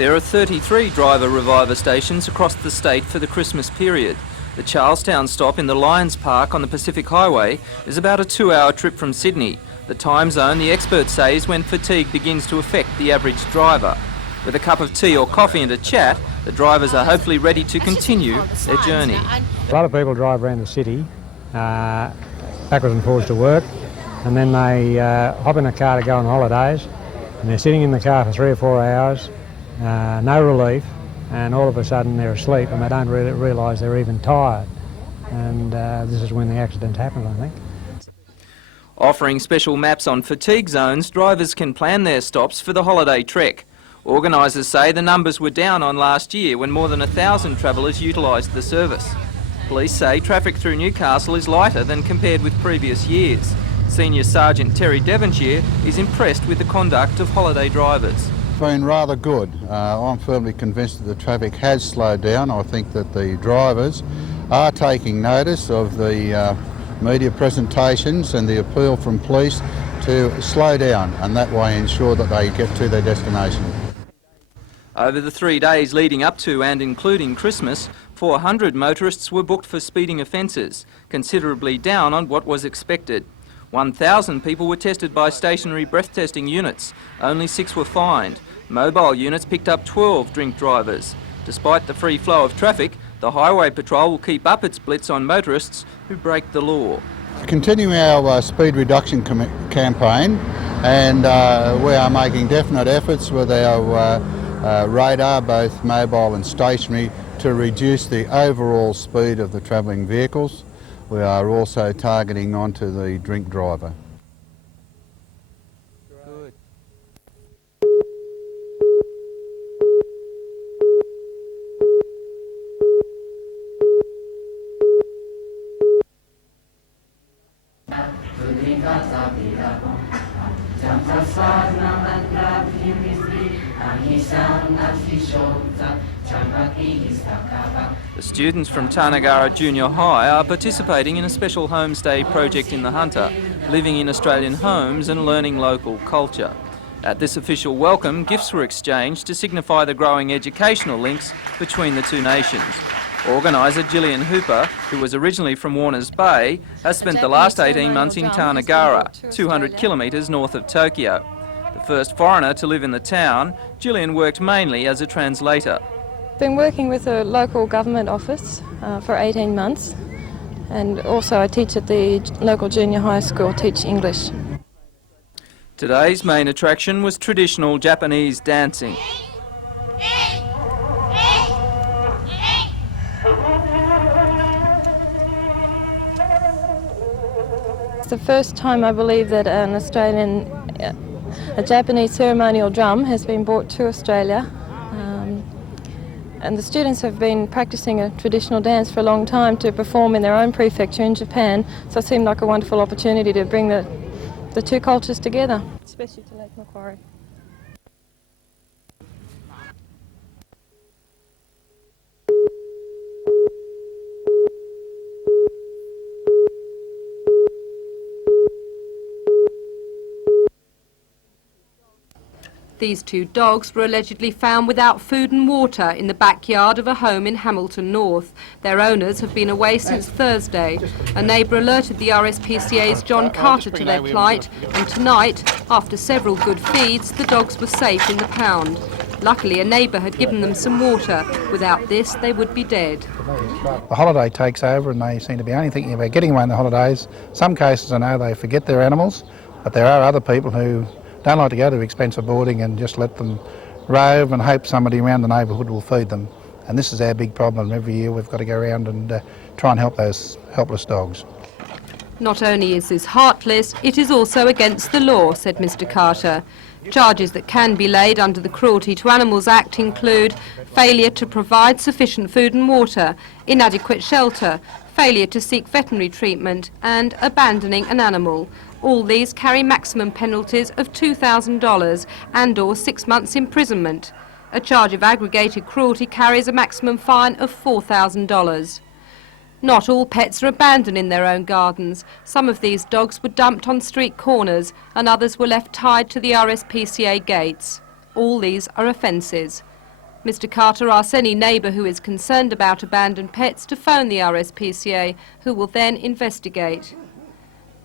There are 33 driver reviver stations across the state for the Christmas period. The Charlestown stop in the Lions Park on the Pacific Highway is about a 2-hour trip from Sydney. The time zone, the experts say, is when fatigue begins to affect the average driver. With a cup of tea or coffee and a chat, the drivers are hopefully ready to continue their journey. A lot of people drive around the city, backwards and forwards to work, and then they hop in a car to go on holidays, and they're sitting in the car for 3 or 4 hours, no relief, and all of a sudden they're asleep and they don't really realise they're even tired. And this is when the accident happens, I think. Offering special maps on fatigue zones, drivers can plan their stops for the holiday trek. Organisers say the numbers were down on last year when more than 1,000 travellers utilised the service. Police say traffic through Newcastle is lighter than compared with previous years. Senior Sergeant Terry Devonshire is impressed with the conduct of holiday drivers. Been rather good. I'm firmly convinced that the traffic has slowed down. I think that the drivers are taking notice of the media presentations and the appeal from police to slow down and that way ensure that they get to their destination. Over the 3 days leading up to and including Christmas, 400 motorists were booked for speeding offences, considerably down on what was expected. 1,000 people were tested by stationary breath testing units. Only 6 were fined. Mobile units picked up 12 drink drivers. Despite the free flow of traffic, the Highway Patrol will keep up its blitz on motorists who break the law. Continuing our speed reduction campaign, and we are making definite efforts with our radar, both mobile and stationary, to reduce the overall speed of the travelling vehicles. We are also targeting onto the drink driver. Good. The students from Tarnagara Junior High are participating in a special homestay project in the Hunter, living in Australian homes and learning local culture. At this official welcome, gifts were exchanged to signify the growing educational links between the two nations. Organiser Gillian Hooper, who was originally from Warners Bay, has spent the last 18 months in Tarnagara, 200 kilometres north of Tokyo. The first foreigner to live in the town, Gillian worked mainly as a translator. Been working with a local government office for 18 months, and also I teach at the local junior high school, teach English. Today's main attraction was traditional Japanese dancing. It's the first time I believe that an Australian, a Japanese ceremonial drum has been brought to Australia. And the students have been practicing a traditional dance for a long time to perform in their own prefecture in Japan, so it seemed like a wonderful opportunity to bring the two cultures together, especially to Lake Macquarie. These two dogs were allegedly found without food and water in the backyard of a home in Hamilton North. Their owners have been away since Thursday. A neighbour alerted the RSPCA's John Carter to their plight, and tonight, after several good feeds, the dogs were safe in the pound. Luckily, a neighbour had given them some water. Without this, they would be dead. The holiday takes over and they seem to be only thinking about getting away on the holidays. Some cases I know they forget their animals, but there are other people who don't like to go to expensive boarding and just let them rove and hope somebody around the neighbourhood will feed them. And this is our big problem. Every year we've got to go around and try and help those helpless dogs. Not only is this heartless, it is also against the law, said Mr Carter. Charges that can be laid under the Cruelty to Animals Act include failure to provide sufficient food and water, inadequate shelter, failure to seek veterinary treatment and abandoning an animal. All these carry maximum penalties of $2,000 and or 6 months imprisonment. A charge of aggravated cruelty carries a maximum fine of $4,000. Not all pets are abandoned in their own gardens. Some of these dogs were dumped on street corners and others were left tied to the RSPCA gates. All these are offences. Mr Carter asks any neighbour who is concerned about abandoned pets to phone the RSPCA, who will then investigate.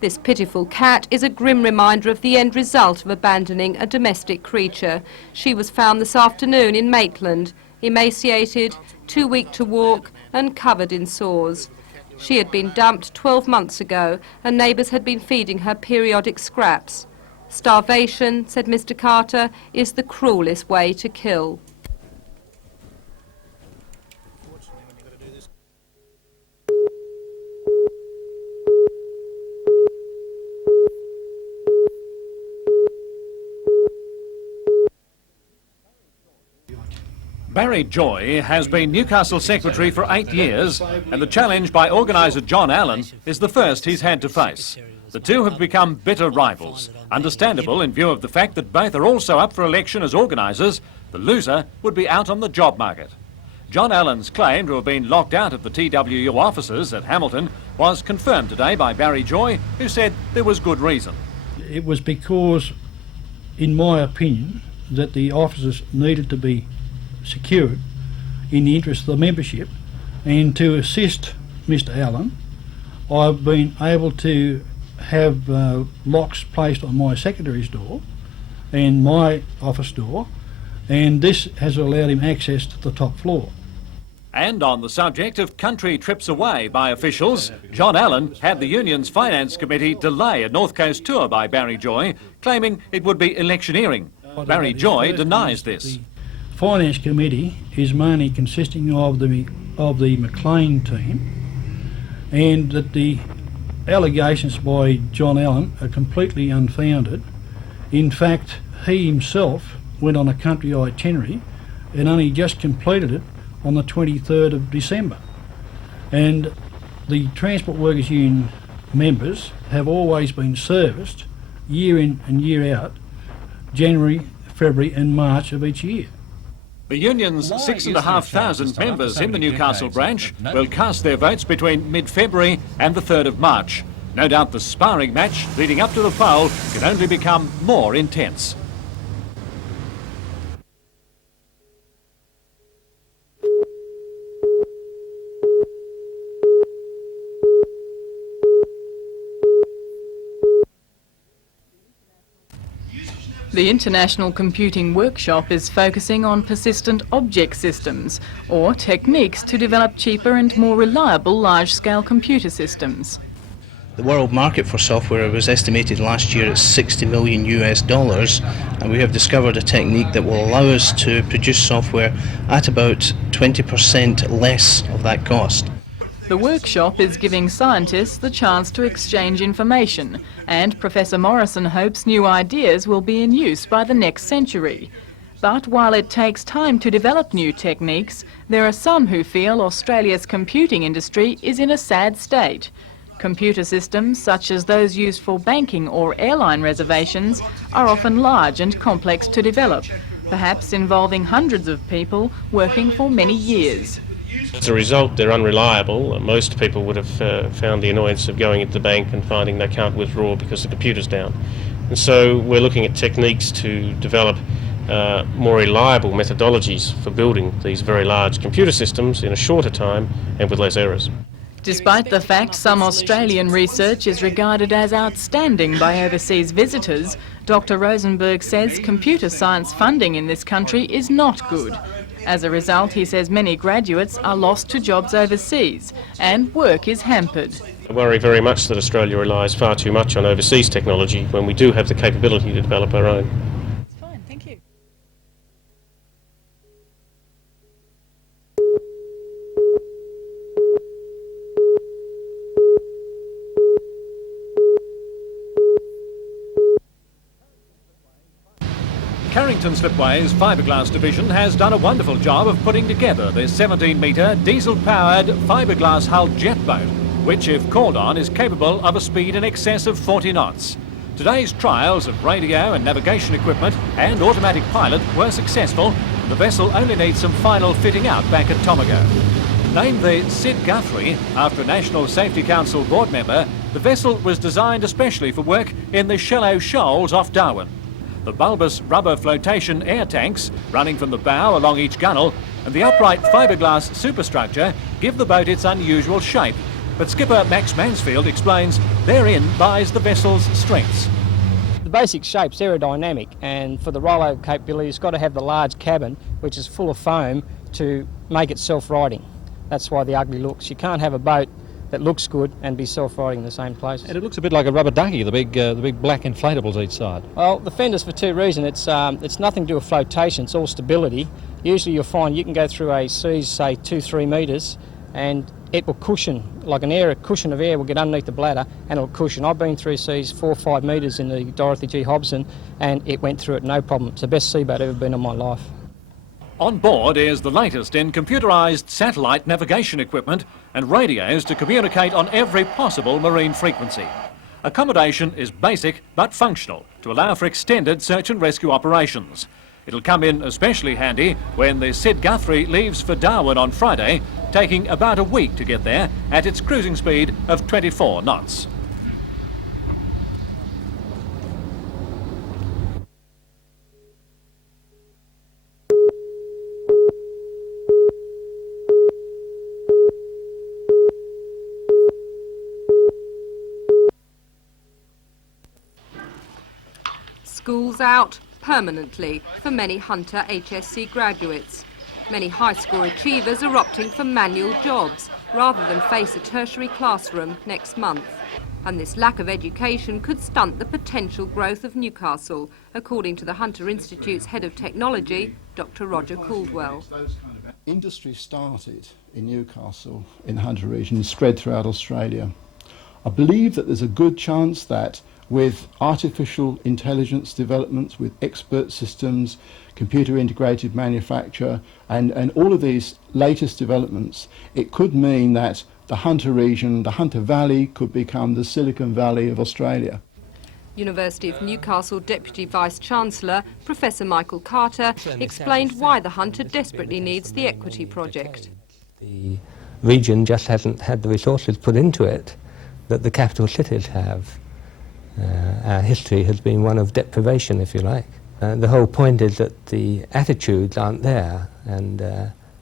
This pitiful cat is a grim reminder of the end result of abandoning a domestic creature. She was found this afternoon in Maitland, emaciated, too weak to walk and covered in sores. She had been dumped 12 months ago and neighbours had been feeding her periodic scraps. Starvation, said Mr Carter, is the cruelest way to kill. Barry Joy has been Newcastle Secretary for 8 years, and the challenge by organiser John Allen is the first he's had to face. The two have become bitter rivals, understandable in view of the fact that both are also up for election as organisers. The loser would be out on the job market. John Allen's claim to have been locked out of the TWU offices at Hamilton was confirmed today by Barry Joy, who said there was good reason. It was because, in my opinion, that the offices needed to be secured in the interest of the membership, and to assist Mr Allen, I've been able to have locks placed on my secretary's door and my office door, and this has allowed him access to the top floor. And on the subject of country trips away by officials, John Allen had the union's finance committee delay a North Coast tour by Barry Joy, claiming it would be electioneering. Barry Joy denies this. Finance committee is mainly consisting of the McLean team, and that the allegations by John Allen are completely unfounded. In fact, he himself went on a country itinerary and only just completed it on the 23rd of December. And the Transport Workers Union members have always been serviced year in and year out, January, February and March of each year. The union's 6,500 members in the Newcastle branch will cast their votes between mid-February and the 3rd of March. No doubt the sparring match leading up to the poll can only become more intense. The International Computing Workshop is focusing on persistent object systems, or techniques to develop cheaper and more reliable large-scale computer systems. The world market for software was estimated last year at $60 million, and we have discovered a technique that will allow us to produce software at about 20% less of that cost. The workshop is giving scientists the chance to exchange information, and Professor Morrison hopes new ideas will be in use by the next century. But while it takes time to develop new techniques, there are some who feel Australia's computing industry is in a sad state. Computer systems, such as those used for banking or airline reservations, are often large and complex to develop, perhaps involving hundreds of people working for many years. As a result, they're unreliable. Most people would have found the annoyance of going into the bank and finding they can't withdraw because the computer's down. And so we're looking at techniques to develop more reliable methodologies for building these very large computer systems in a shorter time and with less errors. Despite the fact some Australian research is regarded as outstanding by overseas visitors, Dr. Rosenberg says computer science funding in this country is not good. As a result, he says many graduates are lost to jobs overseas and work is hampered. I worry very much that Australia relies far too much on overseas technology when we do have the capability to develop our own. Fine, thank you. Carrington Slipway's fiberglass division has done a wonderful job of putting together this 17-metre diesel-powered fiberglass-hulled jet boat, which, if called on, is capable of a speed in excess of 40 knots. Today's trials of radio and navigation equipment and automatic pilot were successful. The vessel only needs some final fitting out back at Tomago. Named the Sid Guthrie after a National Safety Council board member, the vessel was designed especially for work in the shallow shoals off Darwin. the bulbous rubber flotation air tanks running from the bow along each gunnel and the upright fiberglass superstructure give the boat its unusual shape. But skipper Max Mansfield explains therein lies the vessel's strengths. The basic shape's aerodynamic, and for the rollover capability it's got to have the large cabin which is full of foam to make it self-righting. That's why the ugly looks. You can't have a boat that looks good and be self-righting in the same place. And it looks a bit like a rubber ducky, the big black inflatables each side. Well, the fender's for two reasons. It's nothing to do with flotation, it's all stability. Usually you'll find you can go through a seas, say 2-3 metres, and it will cushion, like a cushion of air will get underneath the bladder and it'll cushion. I've been through seas 4 or 5 metres in the Dorothy G. Hobson and it went through it no problem. It's the best seaboat I've ever been in my life. On board is the latest in computerised satellite navigation equipment and radios to communicate on every possible marine frequency. Accommodation is basic but functional to allow for extended search and rescue operations. It'll come in especially handy when the Sid Guthrie leaves for Darwin on Friday, taking about a week to get there at its cruising speed of 24 knots. School's out permanently for many Hunter HSC graduates. Many high score achievers are opting for manual jobs rather than face a tertiary classroom next month. And this lack of education could stunt the potential growth of Newcastle, according to the Hunter Institute's head of technology, Dr. Roger Caldwell. Industry started in Newcastle in the Hunter region and spread throughout Australia. I believe that there's a good chance that with artificial intelligence developments, with expert systems, computer integrated manufacture, and all of these latest developments, it could mean that the Hunter region, the Hunter Valley, could become the Silicon Valley of Australia. University of Newcastle Deputy Vice-Chancellor, Professor Michael Carter, explained why the Hunter desperately needs the equity project. The region just hasn't had the resources put into it that the capital cities have. Our history has been one of deprivation, if you like. The whole point is that the attitudes aren't there, and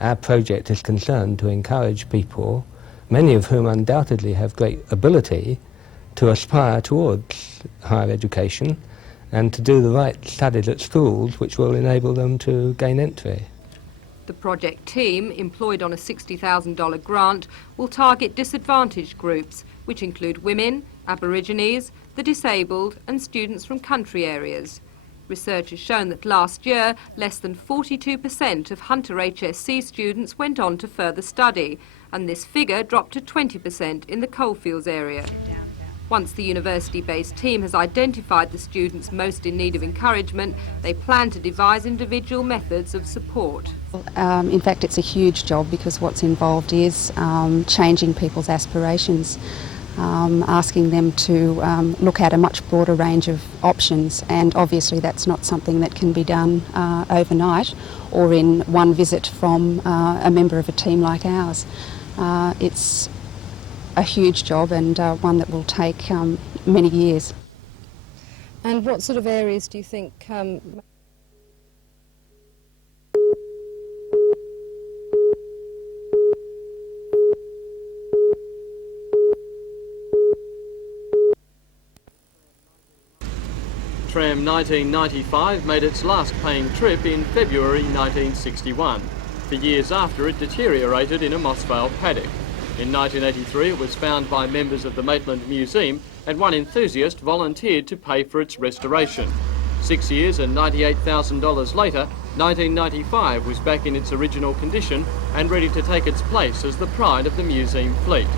our project is concerned to encourage people, many of whom undoubtedly have great ability, to aspire towards higher education and to do the right studies at schools which will enable them to gain entry. The project team, employed on a $60,000 grant, will target disadvantaged groups, which include women, Aborigines, the disabled and students from country areas. Research has shown that last year, less than 42% of Hunter HSC students went on to further study, and this figure dropped to 20% in the coalfields area. Once the university-based team has identified the students most in need of encouragement, they plan to devise individual methods of support. In fact, it's a huge job because what's involved is changing people's aspirations. Asking them to look at a much broader range of options, and obviously that's not something that can be done overnight or in one visit from a member of a team like ours. It's a huge job and one that will take many years. And what sort of areas do you think Tram 1995 made its last paying trip in February 1961. For years after, it deteriorated in a Mossvale paddock. In 1983, it was found by members of the Maitland Museum, and one enthusiast volunteered to pay for its restoration. 6 years and $98,000 later, 1995 was back in its original condition and ready to take its place as the pride of the museum fleet.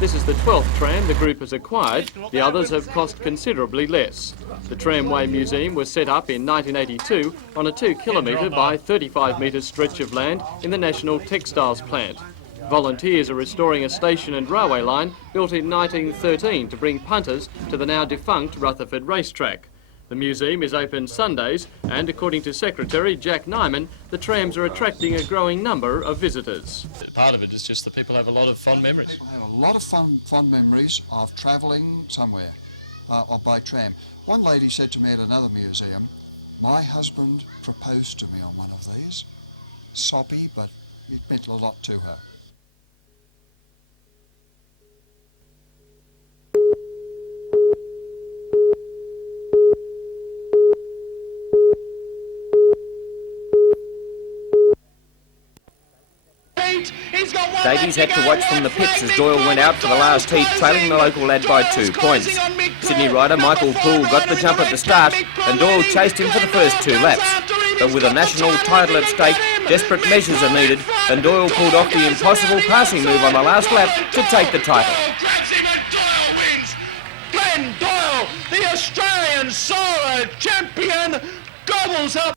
This is the 12th tram the group has acquired. The others have cost considerably less. The Tramway Museum was set up in 1982 on a 2-kilometre by 35-metre stretch of land in the National Textiles Plant. Volunteers are restoring a station and railway line built in 1913 to bring punters to the now defunct Rutherford racetrack. The museum is open Sundays, and according to Secretary Jack Nyman, the trams are attracting a growing number of visitors. Part of it is just that people have a lot of fond memories. People have a lot of fond memories of travelling somewhere by tram. One lady said to me at another museum My husband proposed to me on one of these. Soppy, but it meant a lot to her. Davies had to watch from the pits as Doyle went out for the last heat, trailing the local lad by 2 points. Sydney rider Michael Poole got the jump at the start, and Doyle chased him for the first 2 laps. But with a national title at stake, desperate measures are needed, and Doyle pulled off the impossible passing move on the last lap to take the title. Glenn Doyle, the Australian solo champion, gobbles up